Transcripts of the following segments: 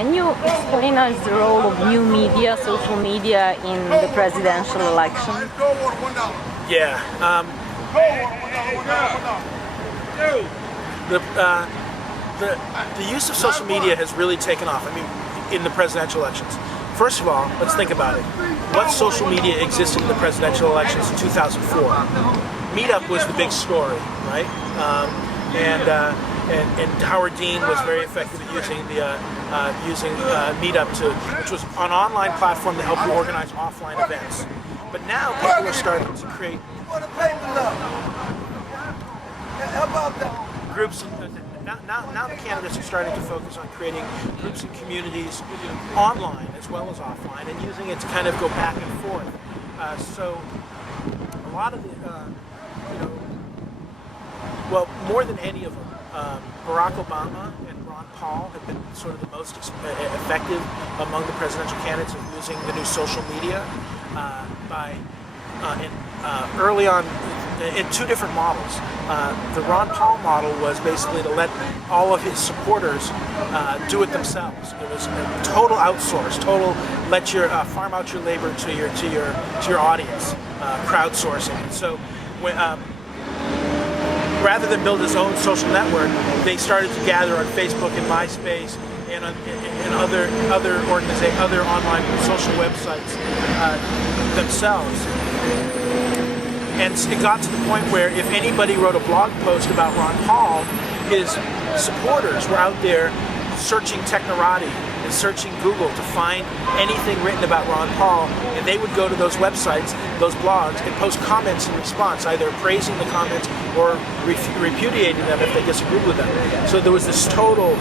Can you explain us the role of new media, social media, in the presidential election? Yeah. The use of social media has really taken off. I mean, in the presidential elections. First of all, let's think about it. What social media existed in the presidential elections in 2004? Meetup was the big story, right? And Howard Dean was very effective at using Meetup which was an online platform to help you organize offline events. But now people are starting to create groups. Now the candidates are starting to focus on creating groups and communities online as well as offline, and using it to kind of go back and forth. So a lot of the, well, more than any of them, Barack Obama and Ron Paul have been sort of the most effective among the presidential candidates of using the new social media early on in two different models. The Ron Paul model was basically to let all of his supporters do it themselves. It was a total outsource, total let your farm out your labor to your audience, crowdsourcing. And so rather than build his own social network, they started to gather on Facebook and MySpace and other online social websites themselves. And it got to the point where if anybody wrote a blog post about Ron Paul, his supporters were out there searching Technorati and searching Google to find anything written about Ron Paul, and they would go to those websites, those blogs, and post comments in response, either praising the comments or repudiating them if they disagreed with them. So there was this total,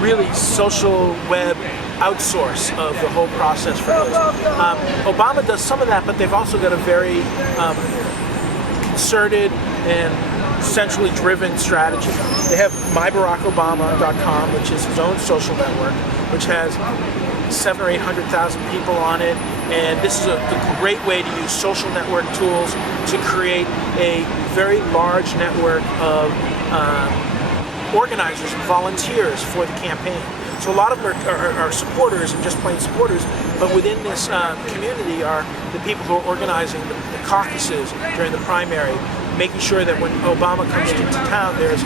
really social web outsource of the whole process for his. Obama does some of that, but they've also got a very concerted and centrally driven strategy. They have myBarackObama.com, which is his own social network, which has 700,000 or 800,000 people on it, and this is a great way to use social network tools to create a very large network of organizers and volunteers for the campaign. So a lot of them are supporters and just plain supporters, but within this community are the people who are organizing the caucuses during the primary, making sure that when Obama comes into town, there's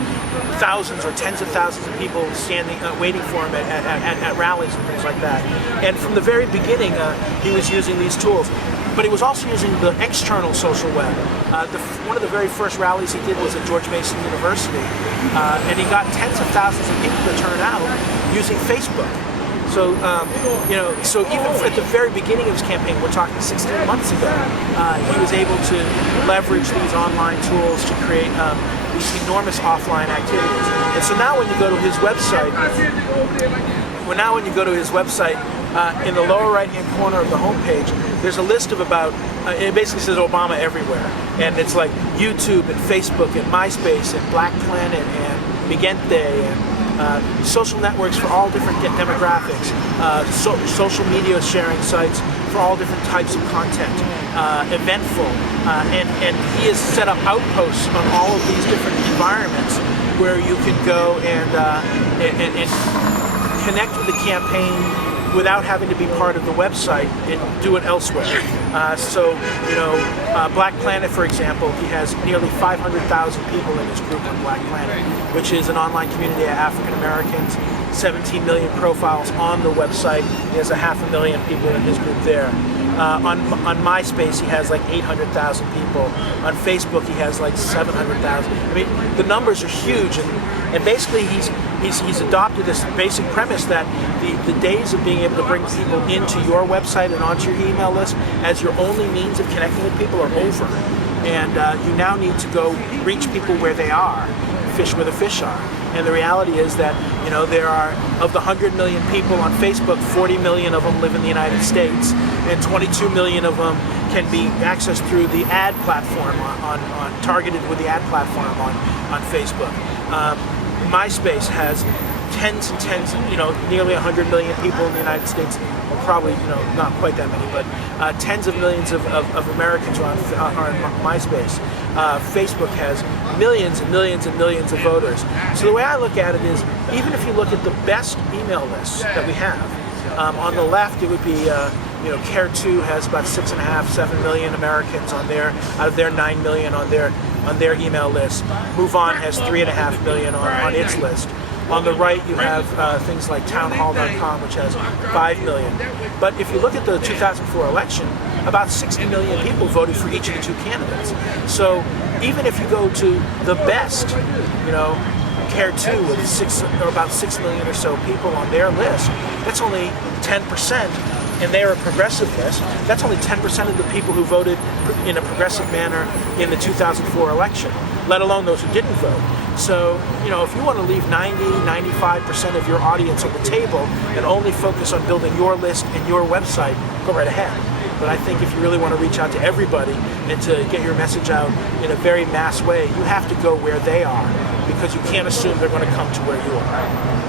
thousands or tens of thousands of people standing, waiting for him at rallies and things like that. And from the very beginning, he was using these tools. But he was also using the external social web. One of the very first rallies he did was at George Mason University, and he got tens of thousands of people to turn out using Facebook. So, so even at the very beginning of his campaign, we're talking 16 months ago, he was able to leverage these online tools to create these enormous offline activities. And so now when you go to his website, in the lower right-hand corner of the homepage, there's a list of about, it basically says Obama everywhere. And it's like YouTube and Facebook and MySpace and Black Planet and Migente and social networks for all different demographics, social media sharing sites for all different types of content, Eventful. And he has set up outposts on all of these different environments where you can go and connect with the campaign without having to be part of the website and do it elsewhere. Black Planet, for example, he has nearly 500,000 people in his group on Black Planet, which is an online community of African Americans, 17 million profiles on the website. He has 500,000 people in his group there. On MySpace, he has like 800,000 people. On Facebook, he has like 700,000. I mean, the numbers are huge, and basically he's adopted this basic premise that the days of being able to bring people into your website and onto your email list as your only means of connecting with people are over. And you now need to go reach people where they are, fish where the fish are. And the reality is that, there are, of the 100 million people on Facebook, 40 million of them live in the United States, and 22 million of them can be accessed through the ad platform, targeted with the ad platform on Facebook. MySpace has tens and tens, nearly 100 million people in the United States, or probably, not quite that many, but tens of millions of Americans are on MySpace. Facebook has millions and millions and millions of voters. So the way I look at it is, even if you look at the best email lists that we have, on the left it would be, CARE2 has about 6.5, 7 million Americans on there, out of their 9 million on their email list. MoveOn has 3.5 million on its list. On the right, you have things like townhall.com, which has 5 million. But if you look at the 2004 election, about 60 million people voted for each of the two candidates. So even if you go to the best, CARE2 with about 6 million or so people on their list, that's only 10%. And they're a progressive list. That's only 10% of the people who voted in a progressive manner in the 2004 election, let alone those who didn't vote. So, if you want to leave 95% of your audience on the table and only focus on building your list and your website, go right ahead. But I think if you really want to reach out to everybody and to get your message out in a very mass way, you have to go where they are, because you can't assume they're going to come to where you are.